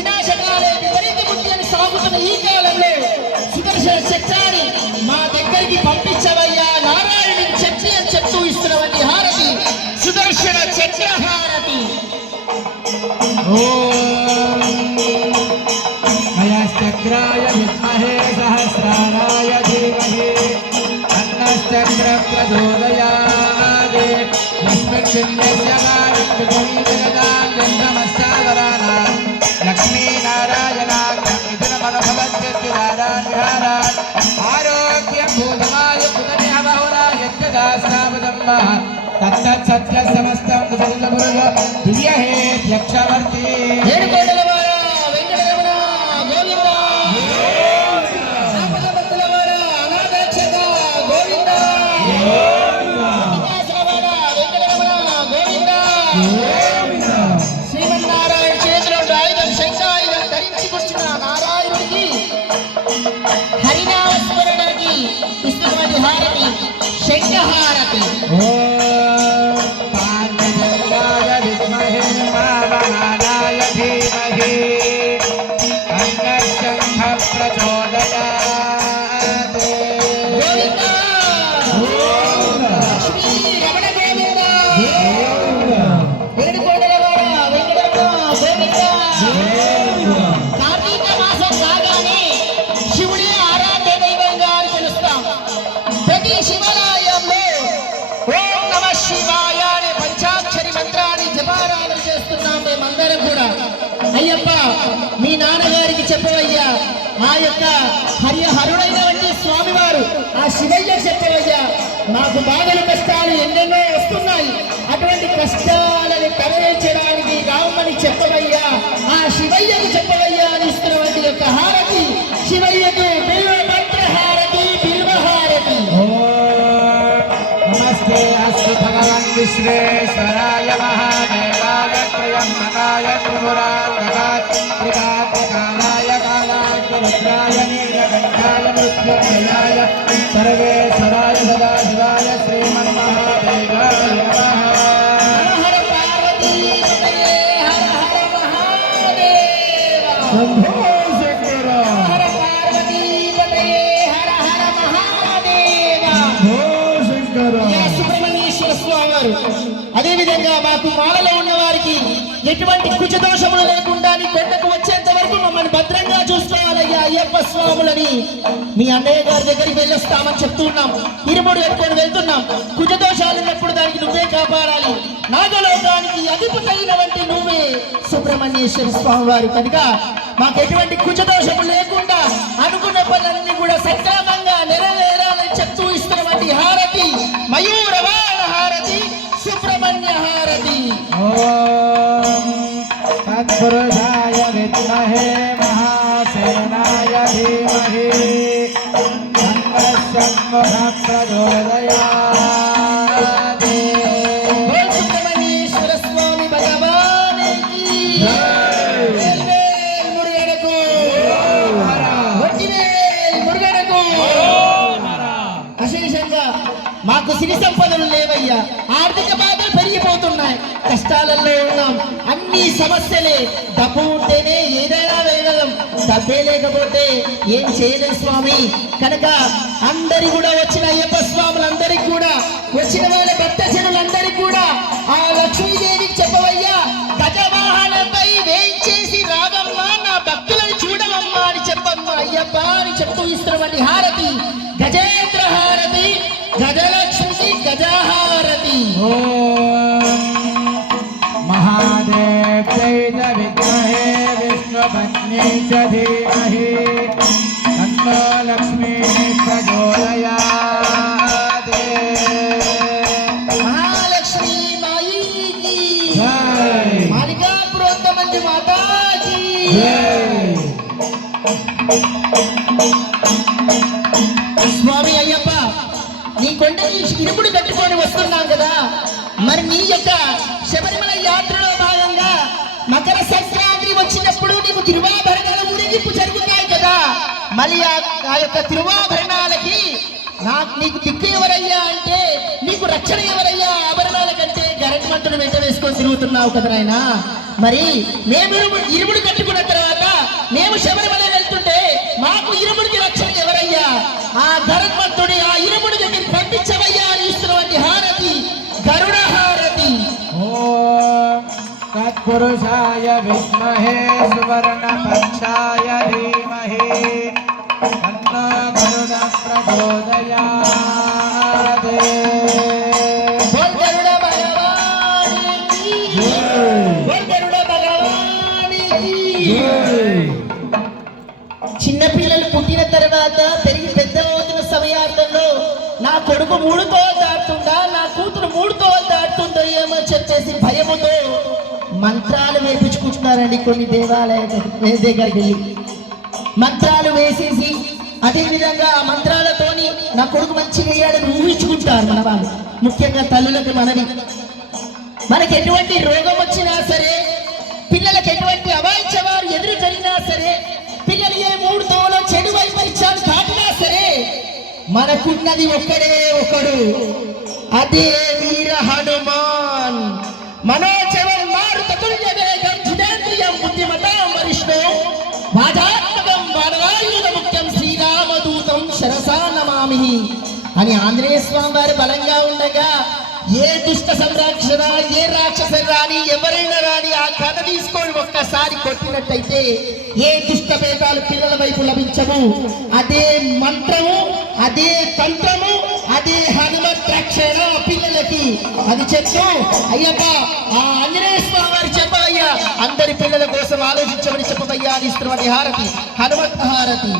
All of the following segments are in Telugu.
వినాశకాలే విపరీత బుద్ధి అని సాగుతున్న ఈ కాలంలో సుదర్శన చక్రాన్ని మా దగ్గరికి పంపించవయ్యా, నారాయణుడికి చక్రి అని చెప్తూ ఇస్తున్నవన్నీ హారతి, సుదర్శన చక్ర హారతి. చక్రాయ విద్మహే సహస్రారాయ ధీమహి తన్నశ్చక్ర ప్రచోదయాత్. యస్మిన్ విద్యస్య కార్యక్రమీ జగదాం జన్మస్తావరాణాం లక్ష్మీనారాయణాఖ్యం మిథునమనుభవత్యుదారాన్ విహారాన్ ఆరోగ్యం భూతమాయ పునరిహ బహుళాయత్యదాస్తావదంబ తత్తత్సత్య సమస్తం సుజలమురుగ దివ్యహే యక్షవర్తి. శ్రీమన్నారాయణ చేతిలో ఆయుధం శంఖాయుధం ధరించి కూర్చున్న నారాయణుడికి హరినామస్మరణకి ఇస్తున్నటువంటి హారతి శంఖహారతి. కార్తీక మాసం కాగానే శివుడి ఆరాధ్య దైవంగా తెలుస్తాం. ప్రతి శివాలయంలో ఓం నమ శివాయ అనే పంచాక్షరి మంత్రాన్ని జపారాధన చేస్తున్నాం మేమందరం కూడా. అయ్యప్ప మీ నాన్నగారికి చెప్పవయ్యా, ఆ యొక్క హరిహరుడైనటువంటి స్వామివారు ఆ శివయ్య చెప్పవయ్యా, మాకు బాధలు కష్టాలు ఎన్నెన్నో వస్తున్నాయి, అటువంటి కష్టాలను తరలించడానికి రామని చెప్పవయ్యా, ఆ శివయ్యకు చెప్పవయ్యా అని ఇస్తున్నటువంటి యొక్క హారతి శివయ్యకు బిల్వపత్ర హారతి, బిల్వహారతి. నమస్తే అస్తు భగవన్ విశ్వేశ్వరాయ మహాదేవాయ త్రయంబకాయ త్రిపురాంతకాయ కాలాగ్నిరుద్రాయ నీలకంఠాయ మృత్యుంజయాయ సర్వేశ్వరాయ సదాశివాయ శ్రీమన్మహాదేవాయ నమః. హర పార్వతీ పతయే హర హర మహాదేవ. శంభో శంకర హర పార్వతీ పతయే హర హర మహాదేవ. శంభో శంకర. సుబ్రహ్మణ్యేశ్వర స్వామి వారు అదేవిధంగా మాకు మాలలో ఉన్న వారికి ఎటువంటి కుచదోషములు లేకుండా నీ కొండకు వచ్చేంత వరకు మమ్మల్ని భద్రంగా చూసుకోవాలయ్యా అయ్యప్ప స్వాములని మీ అన్నయ్య గారి దగ్గరికి వెళ్ళొస్తామని చెప్తున్నాం. ఇరుముడు కట్టుకొని వెళ్తున్నాం. కుజదోషాలు ఉన్నప్పుడు దానికి నువ్వే కాపాడాలి. నాగలోకానికి అధిపతైనవంటి నువ్వే సుబ్రహ్మణ్యేశ్వర స్వామి వారు కనుక మాకు ఎటువంటి కుజదోషము లేకుండా అనుకున్న పనులన్నీ కూడా సక్రమంగా నెరవేరాలని చెప్తూ ఇస్తున్నటువంటి హారతి మయూరవాణ హారతి, సుబ్రహ్మణ్య హారతి. ఓం తత్పురుషాయ విద్మహే మహాసేనాయ ధీమహి తన్నః ప్రచోదయాత్. బోల్ సుబ్రహ్మణ్యేశ్వర స్వామి భగవానికి వేల్ వేల్ మురుగనకు, వట్టివేల్ మురుగనకు. అశేషంగా మాకు సిరి సంపదలు లేవయ్యా, ఆర్థిక బాధలు పెరిగిపోతున్నాయి, కష్టాలలో ఉన్నాం, అన్ని సమస్యలే. డబ్బు ఉంటేనే ఏదైనా వేయగలం, డబ్బే లేకపోతే ఏం చేయలేం స్వామి. కనుక అందరి కూడా వచ్చిన అయ్యప్ప స్వాములందరికీ కూడా, వచ్చిన వాళ్ళ భక్తజనులందరికీ కూడా ఆ లక్ష్మీదేవికి చెప్పవయ్యా, గజవాహనంపై వేయించేసి రావమ్మ, నా భక్తులను చూడవమ్మా అని చెప్పమ్మా అయ్యప్ప అని చెప్తూ ఇస్తున్నటువంటి హారతి గజేంద్ర హారతి, గజలక్ష్మి గజహారతి. महादेव्यै च विद्महे विष्णुपत्न्यै च धीमहि तन्नो लक्ष्मीः प्रचोदयात्. महालक्ष्मी माई की जय. मालिकापुरोत्तम माता की जय. స్వామి అయ్యప్ప, నీ కొండని ఇరుముడు కట్టుకొని వస్తున్నాం కదా, మరి నీ యొక్క శబరిమల యాత్రలో భాగంగా మకర సంక్రాంతి వచ్చినప్పుడు నీకు తిరువాభరణాల ఊరేగింపు జరుగుతాయి కదా, మళ్ళీ ఆ యొక్క తిరువాభరణాలకి నీకు దిక్కు ఎవరయ్యా అంటే, నీకు రక్షణ ఎవరయ్యా ఆభరణాల కంటే గరటి మంటను వెంట వేసుకొని తిరుగుతున్నావు కదా నాయన. మరి మేము ఇరుముడు కట్టుకున్న తర్వాత మేము శబరిమల వెళ్తుంటే మాకు ఇరుముడికి రక్షణ ఎవరయ్యా? ఆ గరుత్మంతుడి ఆ ఇరుముడి దగ్గరికి పంపించవయ్యా అని ఇస్తున్నటువంటి హారతి గరుడ హారతి. ఓం తత్పురుషాయ విద్మహే సువర్ణపక్షాయ ధీమహి తన్నో గరుడ ప్రచోదయాత్. బోల్ గరుడ భగవానికి బోల్ గరుడ భగవానికి. చిన్నపిల్లలు పుట్టిన తర్వాత పెరిగి పెద్ద అవుతున్న సమయార్థంలో నా కొడుకు 3తో దాటుతుందా, నా కూతురు 3తో దాటుతుందో ఏమో చెప్పేసి భయముతో మంత్రాలు వేపించుకుంటున్నారండి. కొన్ని దేవాలయ దగ్గరికి వెళ్ళి మంత్రాలు వేసేసి అదే విధంగా ఆ మంత్రాలతోని నా కొడుకు మంచిగా అయ్యాడని ఊహించుకుంటారు మన వాళ్ళు. ముఖ్యంగా తల్లులకు మనకి ఎటువంటి రోగం వచ్చినా సరే, పిల్లలకు ఎటువంటి అవాంఛవారు ఎదురు జరిగినా సరే, పిల్లలు ఏ 3 తోలో చెడు వైపరీత్యాలు దాటినా సరే, మనకున్నది ఒక్కడే ఒకడు, అదే వీర హనుమాన్. మనోజవం మారుతతుల్య వేగం జితేంద్రియం బుద్ధిమతాం వరిష్ఠో వాజాత్మకం వానరాయుధ ముఖ్యం శ్రీరామదూతం శరసా నమామి అని ఆంజనేయ స్వామి వారు బలంగా ఉండగా ఏ దుష్ట సంరక్షణ, ఏ రాక్షస రాని, ఎవరైనా రాని ఆ కథ తీసుకొని ఒక్కసారి కొట్టినట్టయితే ఏ దుష్ట భేదాలు పిల్లల వైపు లభించవు. అదే మంత్రము, అదే తంత్రము, అదే హనుమత్ రక్షణ పిల్లలకి. అది చెప్తూ అయ్యప్ప ఆ ఆంజనేయ స్వామి వారు చెప్పవయ్యా, అందరి పిల్లల కోసం ఆలోచించమని చెప్పవయ్యా అని ఇస్తున్నటువంటి హారతి హనుమత్ హారతి.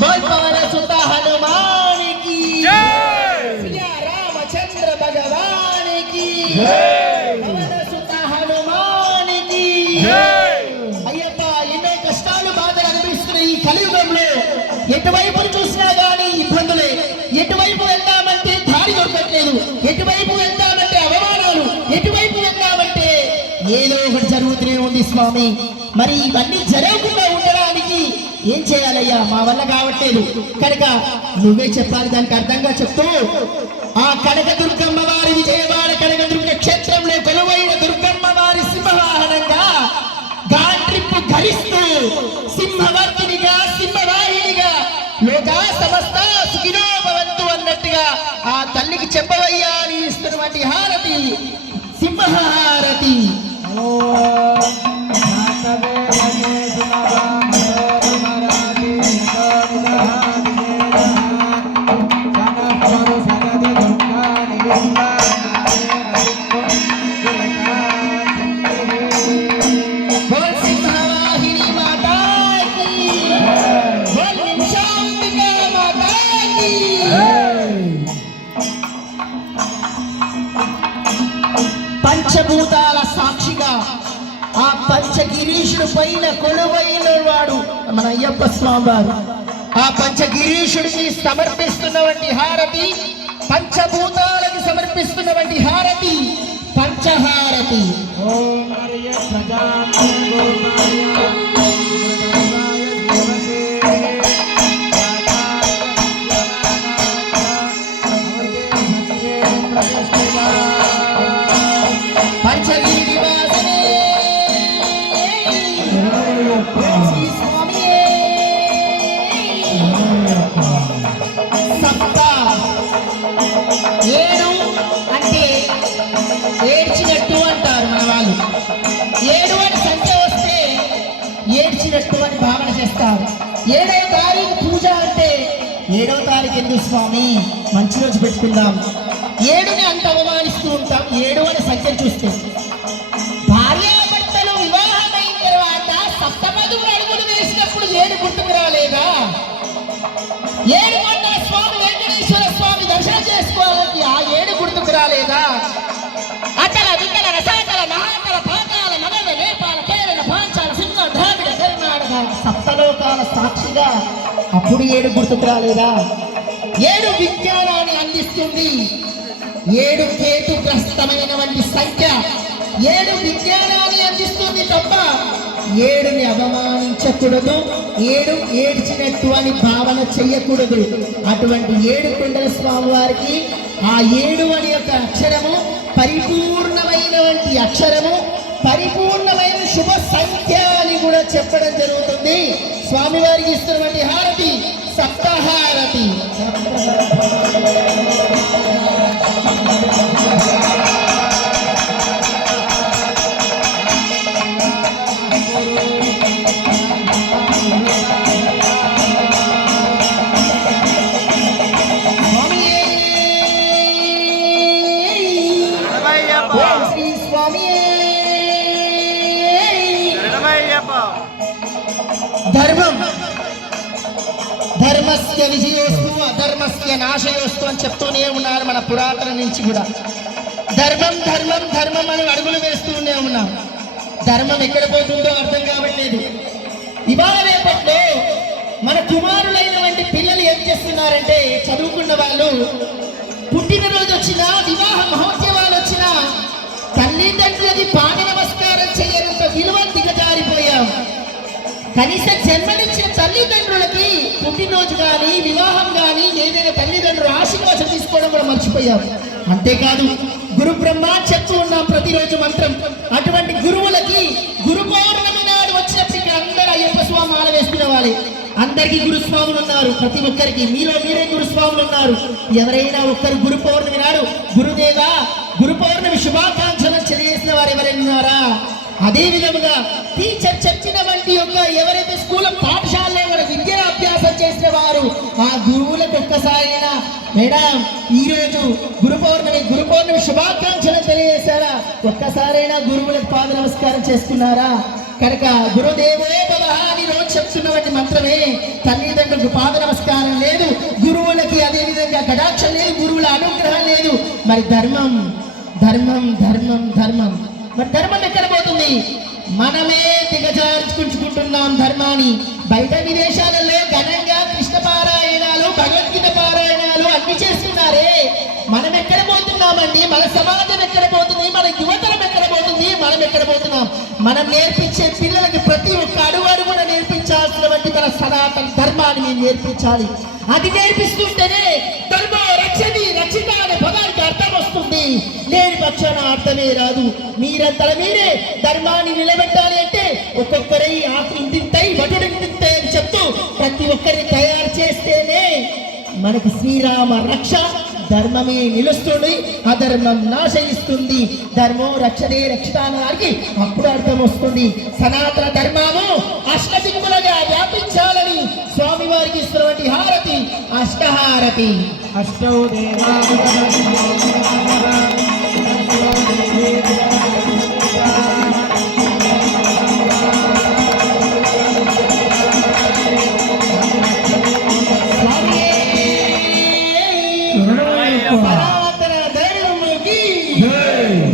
బోల్ పవన సుత హనుమానికి శ్రీ రామచంద్ర భగవానికి పవన సుత హనుమానికి. అయ్యప్ప ఎన్నో కష్టాలు బాధలు అనిపిస్తున్న ఈ కలియుగంలో ఎటువైపు చూసినా గానీ ఇబ్బందులే. ఎటువైపు వెళ్దామంటే దారి దొరకట్లేదు, ఎటువైపు వెళ్దామంటే అవమానాలు, ఎటువైపు వెళ్దామంటే ఏదో ఒకటి జరుగుతూనే ఉంది స్వామి. మరి ఇవన్నీ జరగకుండా ఉండడానికి ఏం చేయాలయ్యా? మా వల్ల కావట్లేదు కనుక నువ్వే చెప్పాలి. దానికి అర్థంగా చెప్తూ ఆ కనకదుర్గమ్మ వారి విజయవాడ కనకదుర్గ క్షేత్రంలో కొలువైన దుర్గమ్మ వారి సింహవాహనంగా గాండ్రిప్పు ధరిస్తూ సింహవర్తినిగా, సింహవాహినిగా లోకా సమస్త సుఖినో భవంతు అన్నట్టుగా ఆ తల్లికి చెప్పవయ్యా అని ఇస్తున్నటువంటి హారతి సింహహారతి. బోల్ సింహవాహిని మాతాకి, బోల్ నిమిషాంబికా మాతాకి. పంచభూతాల సాక్షిగా ఆ పంచగిరీషుడు పైన కొలువైన వాడు మన అయ్యప్ప స్వామి వారు. ఆ పంచగిరీషుడికి సమర్పిస్తున్నటువంటి హారతి, పంచభూతాలకు సమర్పిస్తున్నటువంటి హారతి పంచహారతి. ఓం హరియే ప్రజాపతి గోమాయ పంచగిరి వాసనే శ్రీ స్వామియే. సప్త 7 అంటే ఏడ్చినట్టు అంటారు మన వాళ్ళు. 7 అని సంఖ్య వస్తే ఏడ్చినట్టు అని భావన చేస్తారు. 7వ తారీఖు పూజ అంటే 7వ తారీఖు ఎందుకు స్వామి, మంచి రోజు పెట్టుకుందాం. 7ని అంత అవమానిస్తూ ఉంటాం 7 అని సంఖ్య చూస్తే. భార్యాభర్తలు వివాహమైన తర్వాత సప్తపదులు అడుగులు వేసినప్పుడు 7 గుర్తుకు రాలేదా? 7 కొండల స్వామి వెంకటేశ్వర స్వామి దర్శనం చేసుకోవాలని ఆ 7 గుర్తుకు రాలేదా? అతల వితల రసాతల మహాతల పాతాల నవల నేపాల కేరళ పాంచాల సింగ ద్రావిడ కర్ణాటక సప్తలోకాల సాక్షిగా అప్పుడు 7 గుర్తుకు రాలేదా? 7 విజ్ఞానాన్ని అందిస్తుంది. 7 కేతుగ్రస్తమైనటువంటి సంఖ్య. ఏడు విజ్ఞానాన్ని అందిస్తుంది తప్ప ఏడుని అవమానించకూడదు, ఏడు ఏడ్చినట్టు అని భావన చెయ్యకూడదు. అటువంటి ఏడు కొండల స్వామి వారికి ఆ ఏడు అని యొక్క అక్షరము పరిపూర్ణమైనటువంటి అక్షరము, పరిపూర్ణమైన శుభ సంఖ్య అని కూడా చెప్పడం జరుగుతుంది. స్వామివారికి ఇస్తున్నటువంటి హారతి సప్తహారతి. ధర్మం ధర్మస్య విజయోస్తు అధర్మస్య నాశయోస్తు అని చెప్తూనే ఉన్నారు మన పురాతన నుంచి కూడా. ధర్మం ధర్మం ధర్మం అని అడుగులు వేస్తూనే ఉన్నాం. ధర్మం ఎక్కడ పోతుందో అర్థం కావట్లేదు. ఇవాళ రేపట్లో మన కుమారులైనటువంటి పిల్లలు ఏం చేస్తున్నారంటే, చదువుకున్న వాళ్ళు పుట్టినరోజు వచ్చినా, వివాహ మహోత్సవాలు వచ్చినా తల్లిదండ్రులకి పాద నమస్కారం చేయనంత విలువ దిగజారిపోయాం. కనీసం జన్మనిచ్చిన తల్లిదండ్రులకి పుట్టినరోజు కానీ, వివాహం కానీ, ఏదైనా తల్లిదండ్రులు ఆశీర్వాదం తీసుకోవడం కూడా మర్చిపోయాం. అంతేకాదు గురు బ్రహ్మ చెప్తూ ఉన్నాం ప్రతిరోజు మంత్రం. అటువంటి గురువులకి గురు పౌర్ణమి నాడు వచ్చినప్పటికీ అందరూ అయ్యప్ప స్వామి మాల వేసుకునే వాళ్ళే. అందరికీ గురుస్వాములు ఉన్నారు, ప్రతి ఒక్కరికి మీరే గురుస్వాములు ఉన్నారు. ఎవరైనా ఒక్కరు గురు పౌర్ణమి నాడు గురుదేవా గురు పౌర్ణమి శుభాకాంక్షలు తెలియజేసిన వారు ఎవరైనా ఉన్నారా? అదే విధముగా టీచర్ చెప్పిన వంటి యొక్క ఎవరైతే స్కూల్ పాఠశాలలో విద్యను అభ్యాసం చేసిన వారు ఆ గురువులకు ఒక్కసారైనా మేడం ఈరోజు గురు పౌర్ణమి శుభాకాంక్షలు తెలియజేశారా? ఒక్కసారైనా గురువులకు పాద నమస్కారం చేసుకున్నారా? కనుక గురుదేవో భవ అని రోజు చెప్తున్నటువంటి మంత్రమే. తల్లిదండ్రులకు పాద నమస్కారం లేదు, గురువులకి అదే విధంగా కటాక్షం లేదు, గురువుల అనుగ్రహం లేదు. మరి ధర్మం ధర్మం ధర్మం ధర్మం మరి ధర్మం ఎక్కడ పోతుంది? మనమే దిగజార్చుకుంటున్నాం ధర్మాన్ని. బయట విదేశాలలో ఘనంగా కృష్ణ పారాయణాలు, భగవద్గీత పారాయణాలు అన్ని చేస్తున్నారే. మనం ఎక్కడ పోతున్నామండి? మన సమాజం ఎక్కడ పోతుంది? మన యువతరం ఎక్కడ పోతుంది? మనం ఎక్కడ పోతున్నాం? మనం నేర్పించే పిల్లలకి ప్రతి ఒక్క అడుగు కూడా నేర్పించాల్సినటువంటి మన సనాతన ధర్మాన్ని మేము నేర్పించాలి. అది నేర్పిస్తుంటేనే ధర్మం రక్షది రక్షిత అనే పదానికి అర్థం వస్తుంది. లేని పక్షాన అర్థమే రాదు. మీరంతా మీరే ధర్మాన్ని నిలబెట్టాలి అంటే ఒక్కొక్కరి ఆకులు తింటాయి, వటుడు తింటాయి అని చెప్తూ ప్రతి ఒక్కరిని తయారు చేస్తేనే మనకు శ్రీరామ రక్ష, ధర్మమే నిలుస్తుంది, అధర్మం నాశయిస్తుంది. ధర్మం రక్షణే రక్షితానికి అప్పుడు అర్థం వస్తుంది. సనాతన ధర్మము అష్టదిక్కులుగా వ్యాపించాలని స్వామివారికి ఇస్తున్నటువంటి హారతి అష్టహారతి. అష్టౌ దేవా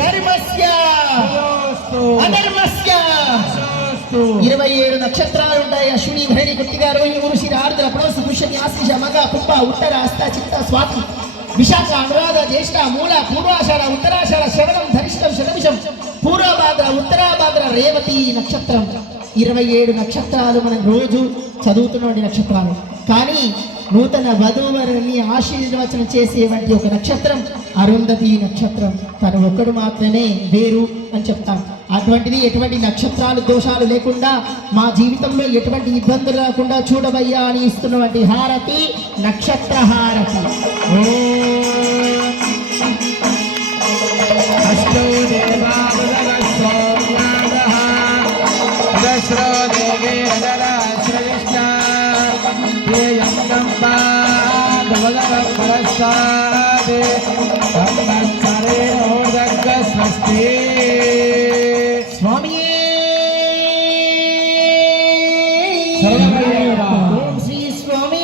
ధర్మస్య అధర్మస్య 27 నక్షత్రాలు ఉంటాయి. అశ్విని భరణి కృత్తిక రోహిణి మృగశిర ఆర్ద్ర ప్రణవ పుష్యమి ఆశ్లేష మగ పుబ్బ ఉత్తర హస్త చిత్త స్వాతి విశాఖ అనురాధ జ్యేష్ఠ మూల పూర్వాషాఢ ఉత్తరాషాఢ శ్రవణం ధరిష్టం శతమిషం పూర్వభాద్ర ఉత్తరాభాద్ర రేవతి నక్షత్రం. 27 నక్షత్రాలు మనం రోజు చదువుతున్న నక్షత్రాలు. కానీ నూతన వధూవరుని ఆశీర్వచనం చేసేటువంటి ఒక నక్షత్రం అరుంధతి నక్షత్రం. తను ఒక్కడు మాత్రమే వేరు అని చెప్తాం. అటువంటిది ఎటువంటి నక్షత్రాలు దోషాలు లేకుండా మా జీవితంలో ఎటువంటి ఇబ్బందులు రాకుండా చూడవయ్యా అని ఇస్తున్నటువంటి హారతి నక్షత్ర హారతి. స్వామి శ్రీ స్వామి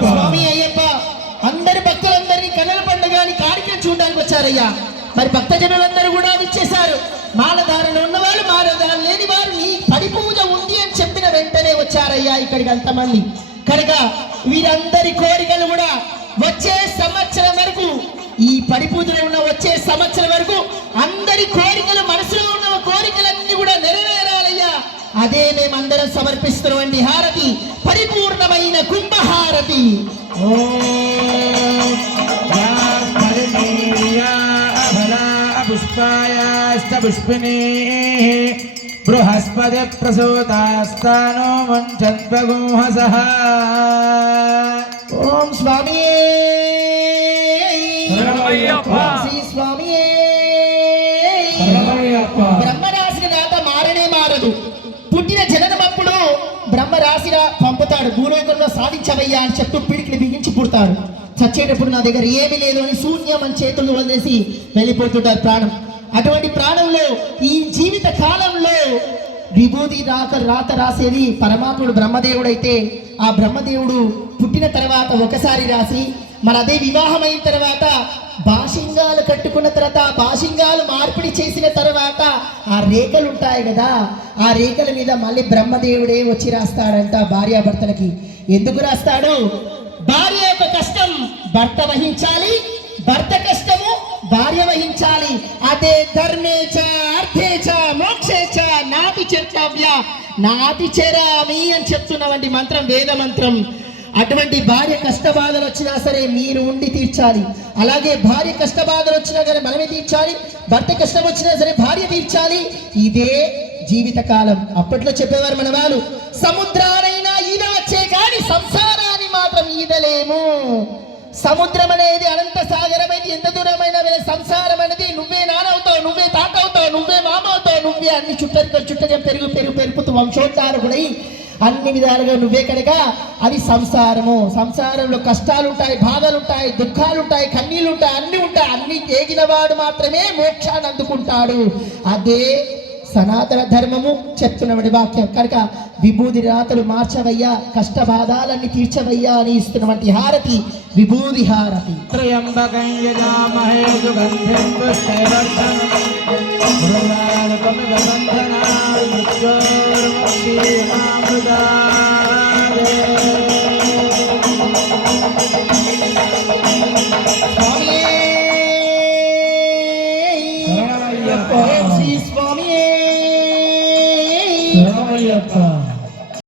స్వామి అయ్యప్ప అందరి భక్తులందరినీ కన్నుల పండుగని కార్యక్రమం చూడడానికి వచ్చారయ్యా. మరి భక్తజనులందరూ కూడా ఇచ్చేశారు. మాలధారణ ఉన్నవాళ్ళు, మాలధారణ లేని వారు నీ పడి పూజ ఉంది అని చెప్పిన వెంటనే వచ్చారయ్యా ఇక్కడికి అంతమంది. కనుక వీరందరి కోరికలు కూడా వచ్చే సంవత్సరం వరకు ఈ పడిపూజలో ఉన్న వచ్చే సంవత్సరం వరకు అందరి కోరికలు, మనసులో ఉన్న కోరికలన్నీ కూడా నెరవేరాలయ్యా. అదే మేమందరం సమర్పిస్తున్నటువంటి హారతి, పరిపూర్ణమైన కుంభహారతి. పుష్పిణీ బృహస్పతి ప్రసూతాస్తానో ముంచద్వగుంహసః. ఓం స్వామి శ్రీ స్వామి. బ్రహ్మరాశి రాత మారనే మారదు. పుట్టిన జననమప్పుడు బ్రహ్మరాశిగా పంపుతాడు, భూలోకంలో సాధించవయ్యా అని చెప్తూ పిడికిని బిగించి పుడతాడు. చచ్చేటప్పుడు నా దగ్గర ఏమీ లేదు అని శూన్యం అని చేతులు వదిలేసి వెళ్ళిపోతుంటారు ప్రాణం. అటువంటి ప్రాణంలో ఈ జీవిత కాలంలో విభూతి రాత రాసేది పరమాత్ముడు బ్రహ్మదేవుడైతే, ఆ బ్రహ్మదేవుడు పుట్టిన తర్వాత ఒకసారి రాసి, మరి అదే వివాహమైన తర్వాత బాషింగాలు కట్టుకున్న తర్వాత, బాషింగాలు మార్పిడి చేసిన తర్వాత ఆ రేఖలు ఉంటాయి కదా, ఆ రేఖల మీద మళ్ళీ బ్రహ్మదేవుడే వచ్చి రాస్తాడంట భార్యాభర్తలకి. ఎందుకు రాస్తాడు? భార్య యొక్క కష్టం భర్త వహించాలి, భర్త కష్టము భార్య వహించాలి. అదే ధర్మేచ అర్థేచ మోక్షేచ నాతి చర్తవ్య నాతి చెరామి అని చెప్తున్నవంటి మంత్రం, వేద మంత్రం. అటువంటి భార్య కష్టబాధలు వచ్చినా సరే మీరు ఉండి తీర్చాలి. అలాగే భార్య కష్టబాధలు వచ్చినా సరే మనమే తీర్చాలి, భర్త కష్టం వచ్చినా సరే భార్య తీర్చాలి. ఇదే జీవితకాలం. అప్పట్లో చెప్పేవారు మన వాళ్ళు, సముద్రాలైనా ఈదవచ్చే కానీ సంసారాన్ని మాత్రం ఈదలేము. సముద్రం అనేది అనంత సాగరమైంది, ఎంత దూరమైనా వెళ్ళే. సంసారం అనేది నువ్వే నానవుతావు, నువ్వే తాతవుతావు, నువ్వే మామవుతావు, నువ్వే అన్ని చుట్టగా పెరుగుతూ వంశోద్ధారకుడై అన్ని విధాలుగా నువ్వే కనుక అది సంసారము. సంసారంలో కష్టాలు ఉంటాయి, బాధలు ఉంటాయి, దుఃఖాలు ఉంటాయి, కన్నీళ్ళు ఉంటాయి, అన్ని ఉంటాయి. అన్ని తేగిన వాడు మాత్రమే మోక్షాన్ని అందుకుంటాడు. అదే సనాతన ధర్మము చెప్తున్నటువంటి వాక్యం. కనుక విభూది రాతలు మార్చవయ్యా, కష్ట బాధాలన్నీ తీర్చవయ్యా అని ఇస్తున్నటువంటి హారతి విభూది హారతి. త్రయంబకం యజామహే సుగంధిం పుష్టివర్ధనం మృగాలకమివ బంధనాన్ మృత్యోర్ముక్షీమామృతాదే.